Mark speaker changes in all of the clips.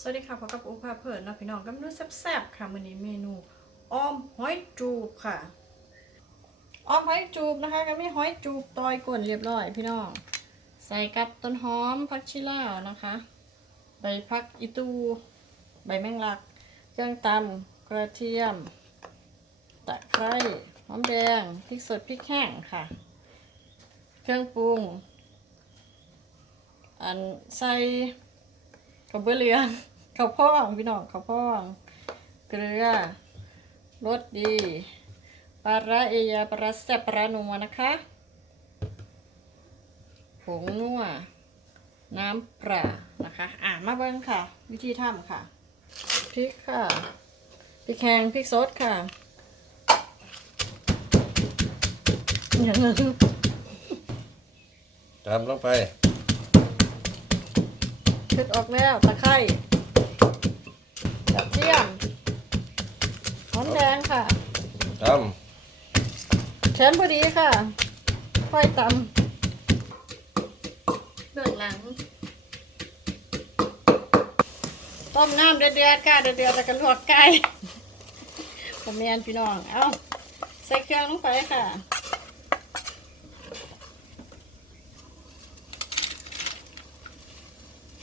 Speaker 1: สวัสดีค่ะพบกับอุภาเผินเนะพี่น้องกับเมนูแซ่บๆค่ะมื้อนี้เมนูอ้อมหอยจูบค่ะอ้อมหอยจูบนะคะก็มีหอยจูบตอยก่นเรียบร้อย พี่น้องใส่กับต้นหอมผักชีลาวนะคะ ใบพักอีตู ใบแมงลัก เครื่องตำกระเทียม ตะไคร้หอมแดงพริกสดพริกแห้งค่ะ เครื่องปรุงอันใส่ข้าวเบื่อเรือง ข้าวพ่องพี่น้องข้าวพ่องเกลือรสดีปลาร้าเอยาปลาร้าแซ่บปลาร้านัวนะคะผงนัวน้ำปลานะคะ อ่ามาเบิ้งค่ะ วิธีทำค่ะพริกค่ะพริกแห้งพริกสดค่ะอย่างนั้น
Speaker 2: ตำลงไป
Speaker 1: ขึ้นออกแล้วตะไคร้ กระเทียมหอมแดงค่ะ
Speaker 2: ต
Speaker 1: แขนพอดีค่ะ ค่อยตำเบื้องหลัง ต้มน้ำเดือดๆค่ะ เดือดๆแล้วก็ลวกไก่ผมเมียนพี่น้อง เอาใส่เครื่องลงไปค่ะ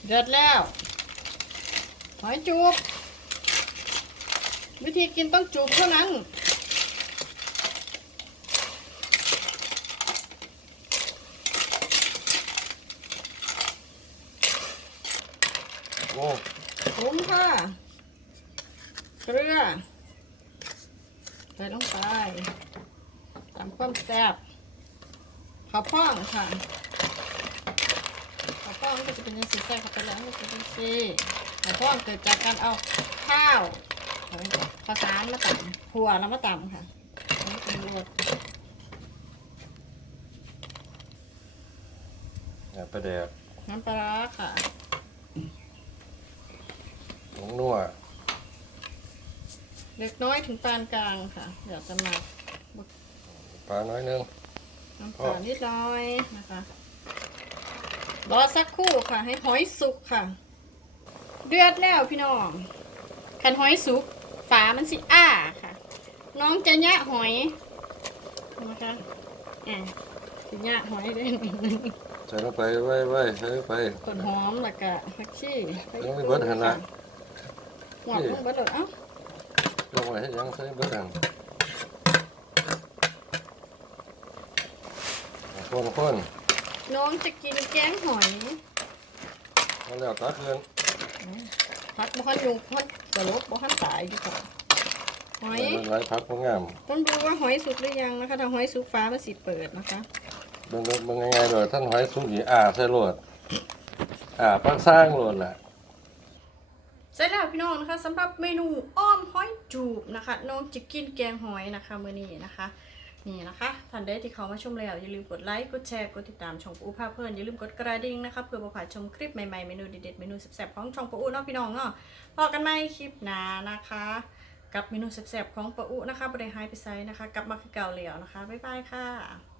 Speaker 1: เดือดแล้วหอยจูบ วิธีกินต้องจูบเท่านั้นำ
Speaker 2: โอ้
Speaker 1: ผงค่ะเกลือใส่ลงไปตามความแซ่บข้าวพ่องค่ะข้าวพ่องก็จะเป็นยังสีแซ่บเข้าไปแล้วก็จะเป็นสีข้าวพ่องเกิดจากการเอาข้าว ข้าวสารมาตำหัวแล้วมาตำค่ะนี่เป็นรส
Speaker 2: ยาประเดก
Speaker 1: น้ำปลาร้าค่ะ
Speaker 2: ผงนัว
Speaker 1: เล็กน้อยถึงปานกลางค่ะ เดี๋ยวจะมา
Speaker 2: ปลาน้อยหนึง
Speaker 1: น้ำปลานิดหน้อยนะคะรอสักครู่ค่ะ ให้หอยสุกค่ะ เดือดแล้วพี่น้องคันหอยสุกฝามันสิอ้าค่ะ น้องจะแยะหอยนะคะอะสิแยะหอยได้
Speaker 2: ใส่ลงไปไว้ไว้ใส่ลงไป
Speaker 1: ต้นหอมแล้วก็ผักชี
Speaker 2: ยังไม่เบิดหันน่ะ
Speaker 1: หวานลงเบิดเลยเอ้า
Speaker 2: ลงไว้ให้ยังใส่เบิดอันคนคน
Speaker 1: น้องจะกินแกงหอย
Speaker 2: แล้วแล้วตักเครื่อง
Speaker 1: พักบ่คันยุงพันสลบบ่คันตายดีกว่าหอย
Speaker 2: มันหลายพักมันงาม
Speaker 1: ต้องดูว่าหอยสุกหรือยังนะคะถ้าหอยสุกฟ้ามันสิเปิดนะคะ
Speaker 2: เบิ่งเบิ่งเบิ่งง่ายๆเลยท่านหอยสุกนี่อ่าใส่โลดอ่าปักสร้างโลดน่ะ
Speaker 1: เสร็จแล้วพี่น้องนะคะสำหรับเมนูอ้อมหอยจูบนะคะน้องจะกินแกงหอยนะคะมื้อนี้นะคะ นี่นะคะท่านใดที่เขามาชมแล้ว อย่าลืมกดไลค์กดแชร์กดติดตามช่องปูภาพเพื่อนอย่าลืมกดกระดิ่งนะคะเพื่อประผาชมคลิปใหม่ๆเมนูเด็ดๆเมนูแซ่บๆของช่องปูเนาะพี่น้องเนาะพอกันไหมคลิปหน้านะคะ กับเมนูแซ่บๆของปูนะคะบริหายไปไซนะคะ กลับมาคือเก่าแล้วนะคะบ๊ายบายค่ะ